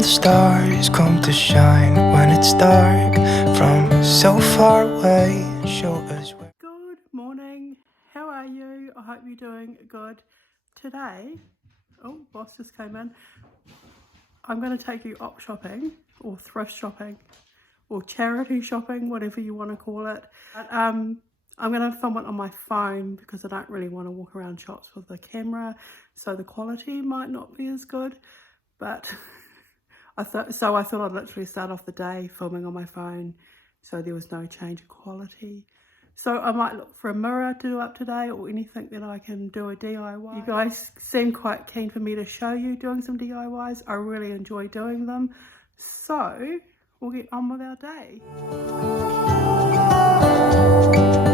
the stars come to shine when it's dark from so far away and show us where. Good morning. How are you? I hope you're doing good. Today, oh, boss just came in. I'm going to take you op shopping or thrift shopping or charity shopping, whatever you want to call it. But, I'm going to film it on my phone because I don't really want to walk around shops with the camera, so the quality might not be as good. But I thought I'd literally start off the day filming on my phone, so there was no change in quality. So I might look for a mirror to do up today, or anything that I can do a DIY. You guys seem quite keen for me to show you doing some DIYs. I really enjoy doing them. So we'll get on with our day.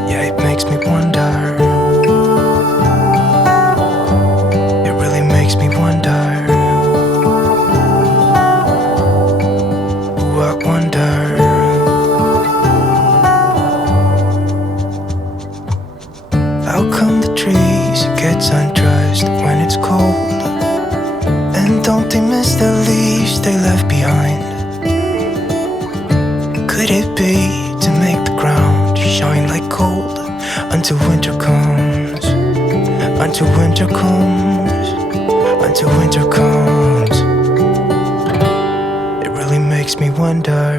Yeah, it makes me wonder. It really makes me wonder. Ooh, I wonder. How come the trees get undressed when it's cold? And don't they miss the leaves they left behind? Could it be to make the ground shine like gold until winter comes? Until winter comes? Until winter comes? It really makes me wonder.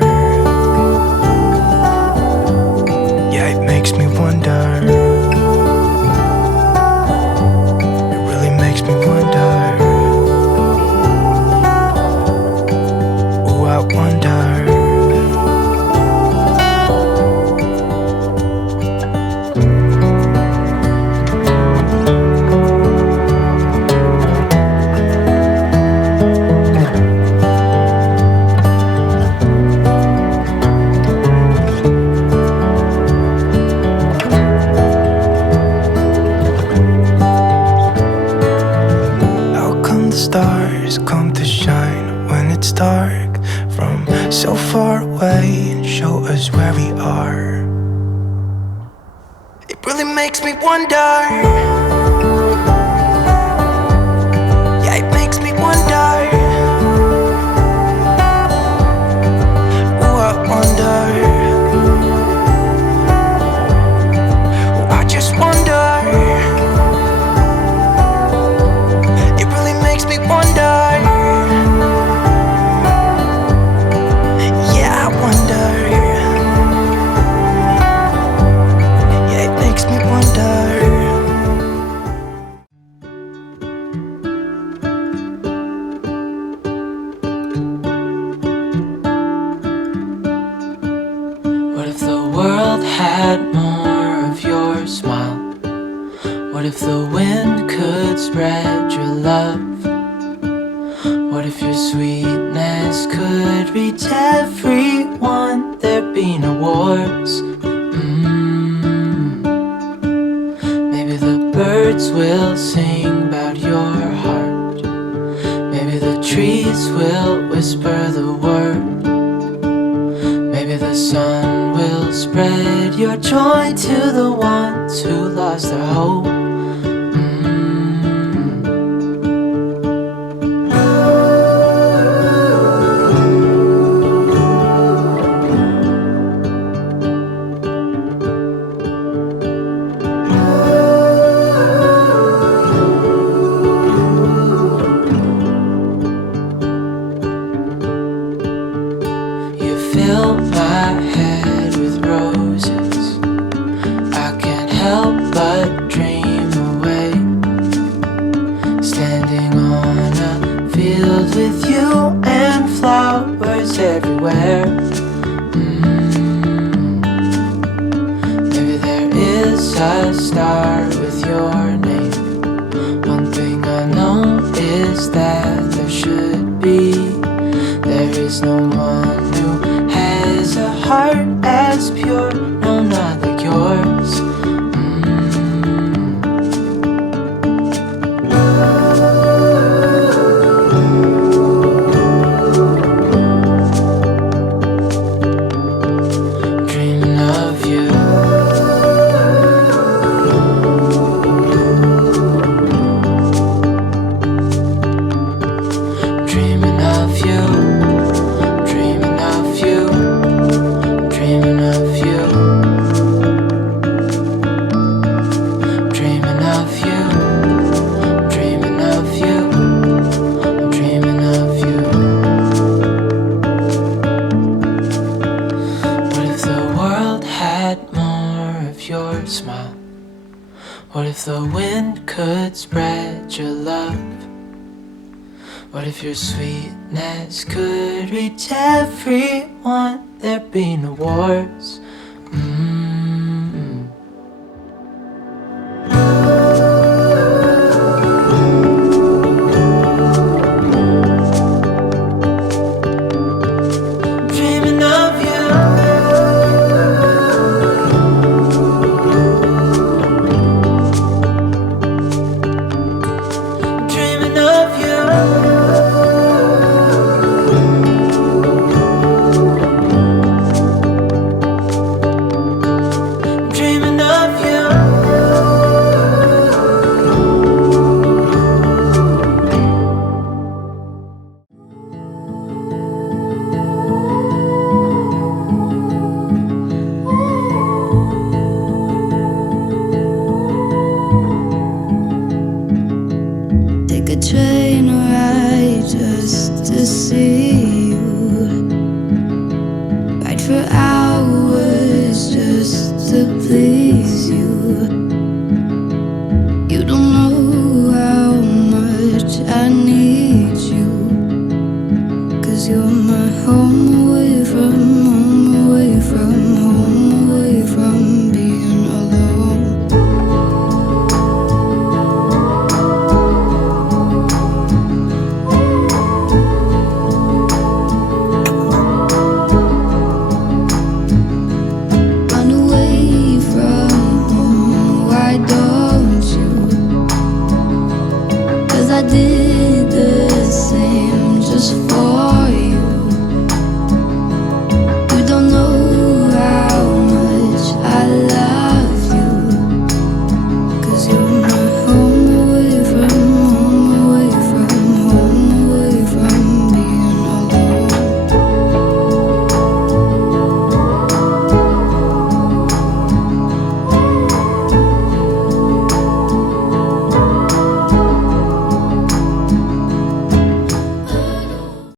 Yeah, it makes me wonder. Makes me wonder. Ooh, I wonder. Stars come to shine when it's dark from so far away and show us where we are. It really makes me wonder. Yeah, it makes me wonder. Ooh, I wonder. Ooh, I just wonder. What if the world had more of your smile? What if the wind could spread your love? What if your sweetness could reach everyone? There'd be no wars. Maybe the birds will sing about your heart. Maybe the trees will whisper the word. Maybe the sun will spread your joy to the ones who lost their hope. Fill my head with roses. I can't help but dream away, standing on a field with you and flowers everywhere. Maybe there is a star with your name. One thing I know is that there should be. There is no one who has a heart as pure, no, not like yours. Dreaming of you. the wind could spread your love? What if your sweetness could reach everyone? There'd be no wars. Dreaming of you. Dreaming of you. Dreaming of you. Take a train ride just to see you. Ride for hours.